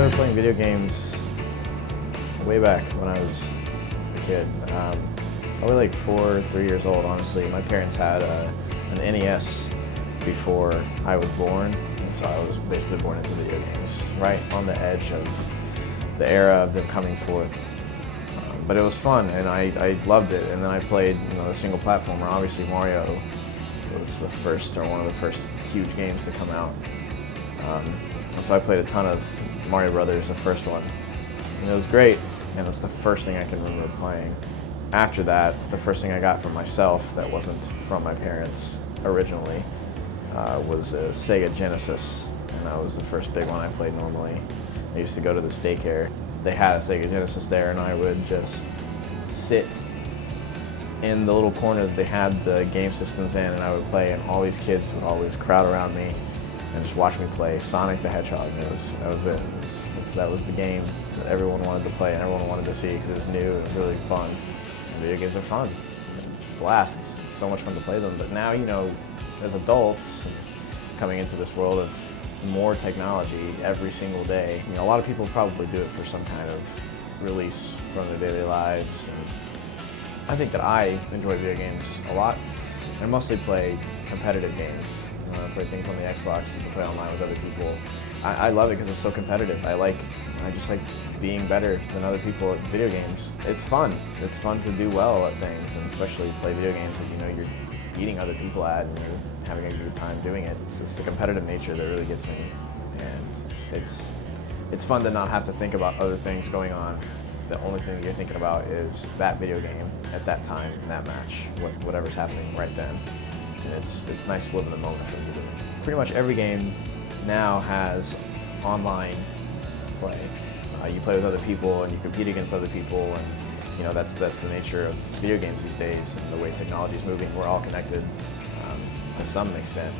started playing video games way back when I was a kid. Probably like 4 or 3 years old, honestly. My parents had an NES before I was born, and so I was basically born into video games, right on the edge of the era of them coming forth. But it was fun, and I loved it. And then I played, the single platformer. Obviously, Mario was the first, or one of the first huge games to come out. So I played a ton of Mario Brothers, the first one, and it was great. And that's the first thing I can remember playing. After that, the first thing I got for myself that wasn't from my parents originally was a Sega Genesis, and that was the first big one I played normally. I used to go to this daycare. They had a Sega Genesis there, and I would just sit in the little corner that they had the game systems in, and I would play, and all these kids would always crowd around me and just watch me play Sonic the Hedgehog. That was it. That was the game that everyone wanted to play and everyone wanted to see because it was new and really fun. And video games are fun. It's a blast. It's so much fun to play them. But now, as adults coming into this world of more technology every single day, a lot of people probably do it for some kind of release from their daily lives. And I think that I enjoy video games a lot. I mostly play competitive games. I play things on the Xbox. You can play online with other people. I love it because it's so competitive. I just like being better than other people at video games. It's fun. It's fun to do well at things, and especially play video games that you're beating other people at and you're having a good time doing it. It's the competitive nature that really gets me, and it's fun to not have to think about other things going on. The only thing that you're thinking about is that video game at that time, that match, whatever's happening right then. And it's nice to live in the moment for me. Pretty much every game now has online play. You play with other people and you compete against other people, and that's the nature of video games these days, and the way technology is moving. We're all connected to some extent.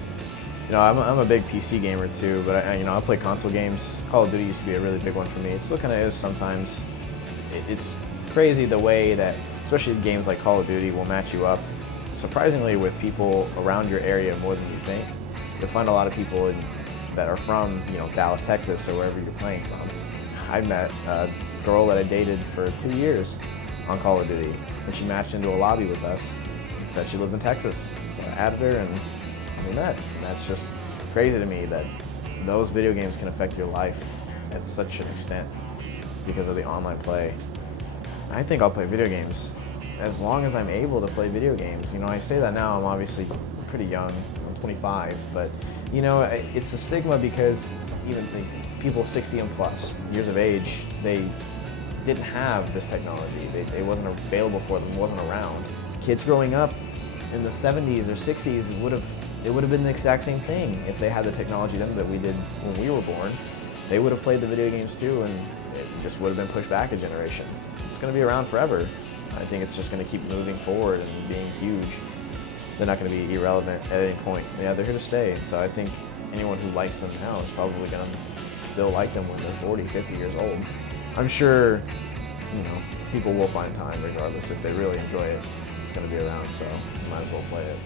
I'm a big PC gamer too, but I play console games. Call of Duty used to be a really big one for me. It still kind of is sometimes. It's crazy the way that, especially games like Call of Duty, will match you up surprisingly with people around your area more than you think. You'll find a lot of people that are from Dallas, Texas, or wherever you're playing from. I met a girl that I dated for 2 years on Call of Duty, and she matched into a lobby with us and said she lived in Texas. So I added her and we met. And that's just crazy to me that those video games can affect your life at such an extent because of the online play. I think I'll play video games as long as I'm able to play video games. I say that now, I'm obviously pretty young, I'm 25, but it's a stigma because even people 60 and plus years of age, they didn't have this technology. It wasn't available for them, it wasn't around. Kids growing up in the 70s or 60s, it would have been the exact same thing if they had the technology then that we did when we were born. They would have played the video games too, and it just would have been pushed back a generation. It's going to be around forever. I think it's just going to keep moving forward and being huge. They're not going to be irrelevant at any point. Yeah, they're here to stay. So I think anyone who likes them now is probably going to still like them when they're 40, 50 years old. I'm sure, people will find time regardless. If they really enjoy it, it's going to be around, so you might as well play it.